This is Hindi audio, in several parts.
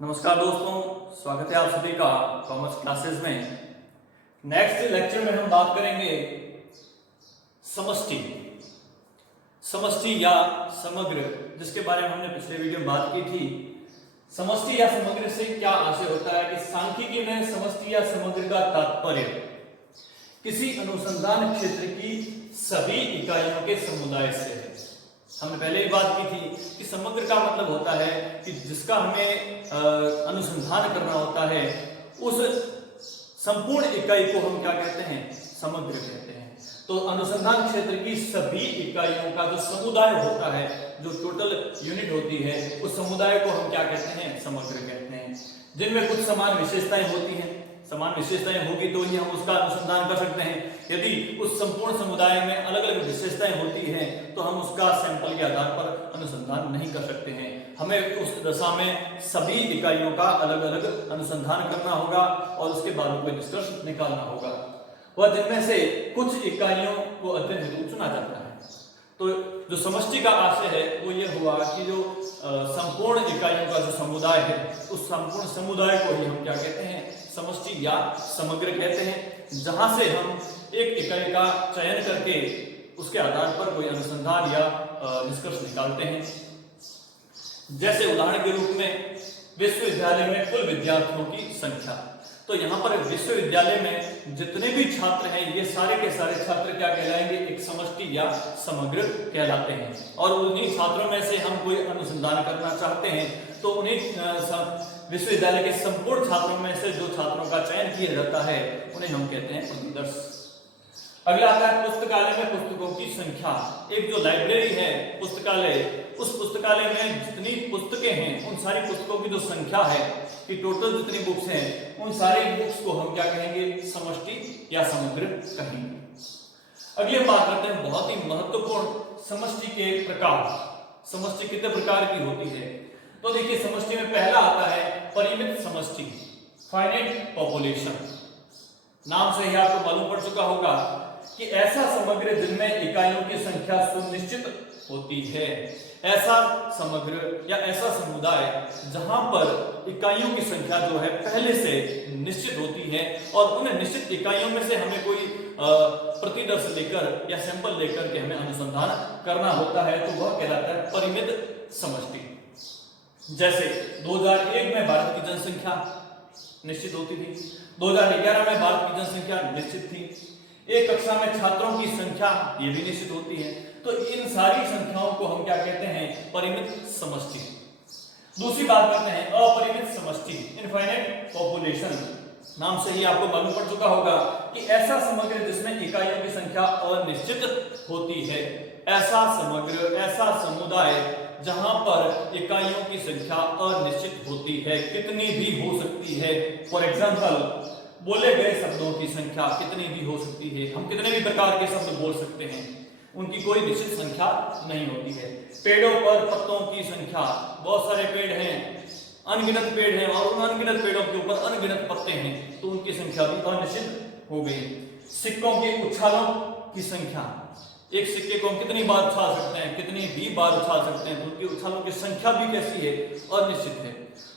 नमस्कार दोस्तों, स्वागत है आप सभी का कॉमर्स क्लासेस में। नेक्स्ट लेक्चर में हम बात करेंगे समष्टि या समग्र, जिसके बारे में हमने पिछले वीडियो में बात की थी। समष्टि या समग्र से क्या आशय होता है कि सांख्यिकी में समष्टि या समग्र का तात्पर्य किसी अनुसंधान क्षेत्र की सभी इकाइयों के समुदाय से है। हमने पहले ही बात की थी कि समग्र का मतलब होता है कि जिसका हमें अनुसंधान करना होता है, उस संपूर्ण इकाई को हम क्या कहते हैं? समग्र कहते हैं। तो अनुसंधान क्षेत्र की सभी इकाइयों का जो समुदाय होता है, जो टोटल यूनिट होती है, उस समुदाय को हम क्या कहते हैं? समग्र कहते हैं। जिनमें कुछ समान विशेषताएं होती हैं, समान विशेषताएं होगी तो ही हम उसका अनुसंधान कर सकते हैं। यदि उस संपूर्ण समुदाय में अलग अलग विशेषताएं होती हैं तो हम उसका सैंपल के आधार पर अनुसंधान नहीं कर सकते हैं। हमें उस दशा में सभी इकाइयों का अलग अलग अनुसंधान करना होगा और उसके बाद कोई निष्कर्ष निकालना होगा। वह जिनमें से कुछ इकाइयों को अध्ययन हेतु चुना जाता है। तो जो समष्टि का आशय है वो ये हुआ कि जो संपूर्ण इकाइयों का जो समुदाय है, उस संपूर्ण समुदाय को ही हम क्या कहते हैं? समष्टि या समग्र कहते हैं। जहां से हम एक इकाई का चयन करके उसके आधार पर कोई अनुसंधान या निष्कर्ष निकालते हैं। जैसे उदाहरण के रूप में विश्वविद्यालय में कुल विद्यार्थियों की संख्या। तो यहाँ पर विश्वविद्यालय में जितने भी छात्र हैं, ये सारे के सारे छात्र क्या कहलाएंगे? एक समष्टि या समग्र कहलाते हैं। और उन्हीं छात्रों में से हम कोई अनुसंधान करना चाहते हैं तो उन्हीं विश्वविद्यालय के संपूर्ण छात्रों में से जो छात्रों का चयन किया जाता है उन्हें हम कहते हैं प्रतिदर्श। अगला आता है पुस्तकालय में पुस्तकों की संख्या। एक जो लाइब्रेरी है, पुस्तकालय, उस पुस्तकालय में जितनी पुस्तकें हैं, उन सारी पुस्तकों की जो संख्या है कि टोटल जितनी बुक्स हैं, उन सारी बुक्स को हम क्या कहेंगे? समष्टि या समग्र कहेंगे। अगली हम बात करते हैं बहुत ही महत्वपूर्ण समष्टि के प्रकार। समष्टि कितने प्रकार की होती है? तो देखिए, समष्टि में पहला आता है परिमित समष्टि, फाइनाइट पॉपुलेशन। नाम से ही आपको मालूम पड़ चुका होगा कि ऐसा समग्र जिनमें इकाइयों की संख्या सुनिश्चित होती है। ऐसा समग्र या ऐसा समुदाय जहां पर इकाइयों की संख्या जो है पहले से निश्चित होती है और उन निश्चित इकाइयों में से हमें कोई प्रतिदर्श लेकर या सैंपल लेकर के हमें अनुसंधान करना होता है, तो वह कहलाता है परिमित समष्टि। जैसे 2001 में भारत की जनसंख्या निश्चित होती थी, 2011 में भारत की जनसंख्या निश्चित थी, एक कक्षा में छात्रों की संख्या ये भी निश्चित होती है। तो इन सारी संख्याओं को हम क्या कहते हैं? परिमित समष्टि। दूसरी बात करते हैं अपरिमित समष्टि, इनफाइनाइट पॉपुलेशन। नाम से ही आपको मालूम पड़ चुका होगा कि ऐसा समग्र जिसमें इकाइयों की संख्या अनिश्चित होती है। ऐसा समग्र, ऐसा समुदाय जहां पर इकाइयों की संख्या अनिश्चित होती है, कितनी भी हो सकती है। फॉर एग्जाम्पल, बोले गए शब्दों की संख्या कितनी भी हो सकती है। हम कितने भी प्रकार के शब्द बोल सकते हैं, उनकी कोई निश्चित संख्या नहीं होती है। पेड़ों पर पत्तों की संख्या, बहुत सारे पेड़ हैं, अनगिनत पेड़ हैं और उन अनगिनत पेड़ों के ऊपर अनगिनत पत्ते हैं, तो उनकी संख्या भी अनिश्चित हो गई। सिक्कों के उछालों की संख्या, एक सिक्के को हम कितनी बार उछाल सकते हैं, कितनी भी बार उछाल सकते हैं, तो उनकी उछालों की संख्या भी कैसी है? अनिश्चित है।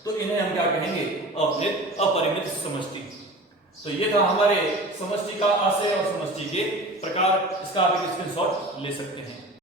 तो इन्हें हम क्या कहेंगे? अपरिमित समष्टि। तो ये था हमारे समष्टि का आशय और समष्टि के प्रकार। इसका आप एक स्क्रीनशॉट ले सकते हैं।